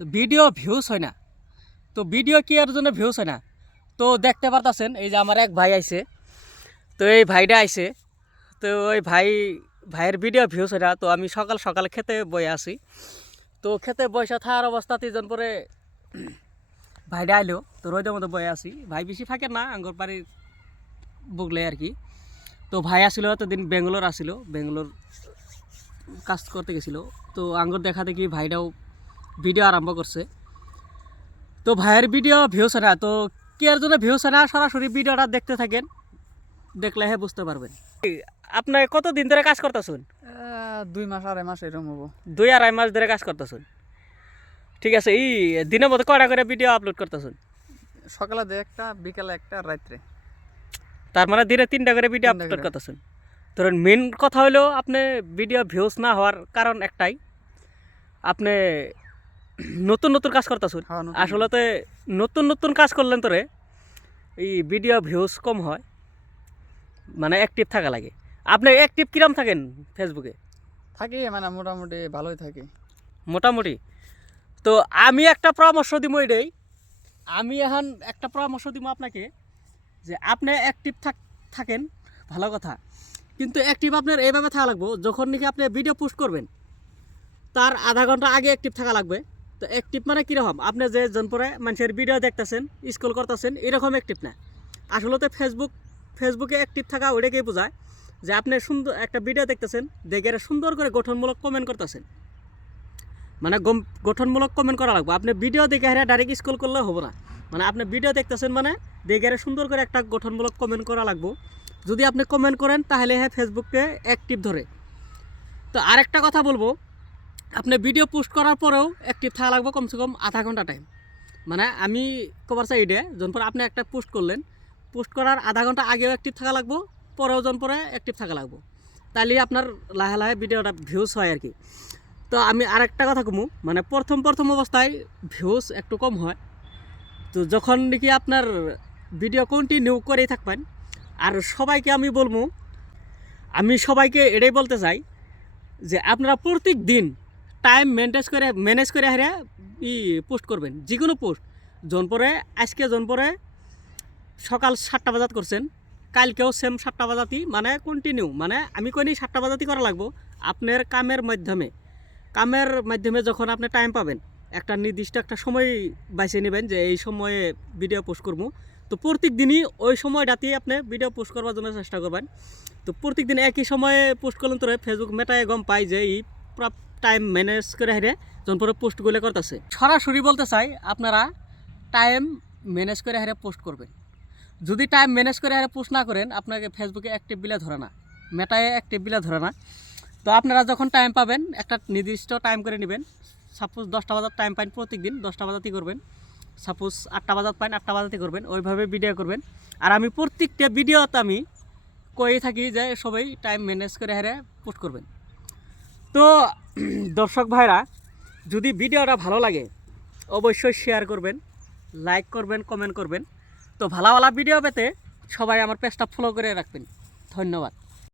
তো video views হয় না। তো ভিডিও কি এর জন্য ভিউজ হয় না? তো দেখতে পারতেছেন এই যে আমার এক ভাই আইছে, তো এই ভাইটা আইছে, তো ওই ভাইয়ের ভিডিও ভিউজ হয় না। তো আমি সকাল সকাল খেতে বয়ে আসি, তো খেতে বসে থাকার অবস্থাতে জন পরে ভাইটা আইলো, তো রোদের মধ্যে বয়ে আসি। ভাই বেশি থাকে না আঙ্গর বাড়ির বুগলে আর কি। তো ভাই আসিল এতদিন বেঙ্গালোর আসিল, বেঙ্গালোর কাজ করতে গেছিল। তো আঙ্গর দেখা দেখি ভাইটাও ভিডিও আরম্ভ করছে। তো ভাইয়ের ভিডিও ভিউস না, তো কি এর জন্য ভিউস না, সরাসরি ভিডিওটা দেখতে থাকেন, দেখলে হ্যাঁ বুঝতে পারবেন। আপনি কতদিন ধরে কাজ করতেছেন? 2 মাস 2.5 মাস এরকম হবো। 2-2.5 মাস ধরে কাজ করতেছেন। ঠিক আছে, এই দিনের মধ্যে কয়টা করে ভিডিও আপলোড করতেছেন? সকালে 1টা, বিকালে 1টা, রাত্রে। তার মানে দিনে 3টা করে ভিডিও 3টা আপলোড করে। করতেছেন। ধরেন মেন কথা হলো আপনি ভিডিও ভিউস না হওয়ার কারণ একটাই, আপনি নতুন নতুন কাজ করতেছেন। হ্যাঁ, নতুন আসলে নতুন নতুন কাজ করলেন তোরে এই ভিডিও ভিউজ কম হয়, মানে অ্যাক্টিভ থাকা লাগে। আপনি অ্যাক্টিভ কিরম থাকেন ফেসবুকে? থাকি, মানে মোটামুটি ভালোই থাকি। মোটামুটি। তো আমি একটা পরামর্শ দিব এটাই, আমি এখন একটা পরামর্শ দিব আপনাকে, যে আপনি অ্যাক্টিভ থাকেন ভালো কথা, কিন্তু অ্যাক্টিভ আপনার এইভাবে থাকা লাগবে, যখন নাকি আপনি ভিডিও পোস্ট করবেন তার আধা ঘন্টা আগে অ্যাক্টিভ থাকা লাগবে। তো অ্যাক্টিভ মানে কীরকম, আপনি যে জন পরে মানুষের ভিডিও দেখতেছেন, স্ক্রল করতেছেন, এরকম অ্যাক্টিভ না। আসলে তো ফেসবুকে অ্যাক্টিভ থাকা ওইটাকেই বোঝায় যে আপনি সুন্দর একটা ভিডিও দেখতেছেন, দেখে সুন্দর করে গঠনমূলক কমেন্ট করতেছেন, মানে গঠনমূলক কমেন্ট করা লাগবে। আপনি ভিডিও দেখে হারে ডাইরেক্ট স্ক্রল করলে হবে না, মানে আপনি ভিডিও দেখতেছেন মানে দেখে সুন্দর করে একটা গঠনমূলক কমেন্ট করা লাগবে। যদি আপনি কমেন্ট করেন তাহলে হ্যাঁ ফেসবুকে অ্যাক্টিভ ধরে। তো আরেকটা কথা বলবো, আপনি ভিডিও পোস্ট করার পরেও অ্যাক্টিভ থাকা লাগবে কমসে কম আধা ঘন্টা টাইম। মানে আমি কবার চাই এটা, যখন পরে আপনি একটা পোস্ট করলেন, পোস্ট করার আধা ঘন্টা আগেও অ্যাক্টিভ থাকা লাগবো, পরেও যখন পরে অ্যাক্টিভ থাকা লাগবো, তাহলে আপনার লাহে লাহে ভিডিওটা ভিউজ হয় আর কি। তো আমি আরেকটা কথা কমু, মানে প্রথম অবস্থায় ভিউজ একটু কম হয়। তো যখন নাকি আপনার ভিডিও কন্টিনিউ করেই থাকবেন, আর সবাইকে আমি সবাইকে এটাই বলতে চাই যে আপনারা প্রত্যেক দিন টাইম ম্যানেজ করে হারে পোস্ট করবেন, যে কোনো পোস্ট। পরে আজকে পরে সকাল 7টা বাজাত করছেন, কালকেও সেম 7টা বাজাতেই, মানে কন্টিনিউ, মানে আমি কইনি 7টা বাজাতেই করা লাগবো। আপনার কামের মাধ্যমে যখন আপনি টাইম পাবেন, একটা নির্দিষ্ট একটা সময় বেছে নেবেন যে এই সময়ে ভিডিও পোস্ট করবো। তো প্রত্যেক দিনই ওই সময়টাতেই আপনি ভিডিও পোস্ট করবার জন্য চেষ্টা করবেন। তো প্রত্যেক দিন একই সময়ে পোস্ট করলেন তোরে ফেসবুক মেটায় গম পাই যে এই টাইম ম্যানেজ করে হারে যখন পরে পোস্টগুলো করতেছে। সরাসরি বলতে চাই আপনারা টাইম ম্যানেজ করে হারে পোস্ট করবেন। যদি টাইম ম্যানেজ করে হারে পোস্ট না করেন, আপনাকে ফেসবুকে অ্যাক্টিভ বিলে ধরে না, মেটায় অ্যাক্টিভ বিলে ধরে না। তো আপনারা যখন টাইম পাবেন একটা নির্দিষ্ট টাইম করে নেবেন। সাপোজ 10টা বাজার টাইম পাইন, প্রত্যেক দিন 10টা বাজাতেই করবেন। সাপোজ 8টা বাজার পাইন, 8টা বাজাতেই করবেন, ওইভাবে ভিডিও করবেন। আর আমি প্রত্যেকটা ভিডিওতে আমি কয়ে থাকি যে সবাই টাইম ম্যানেজ করে হারে পোস্ট করবেন। তো দর্শক ভাইরা, যদি ভিডিওটা ভালো লাগে অবশ্যই শেয়ার করবেন, লাইক করবেন, কমেন্ট করবেন। তো ভালো ভিডিও পেতে সবাই আমার পেজটা ফলো করে রাখবেন। ধন্যবাদ।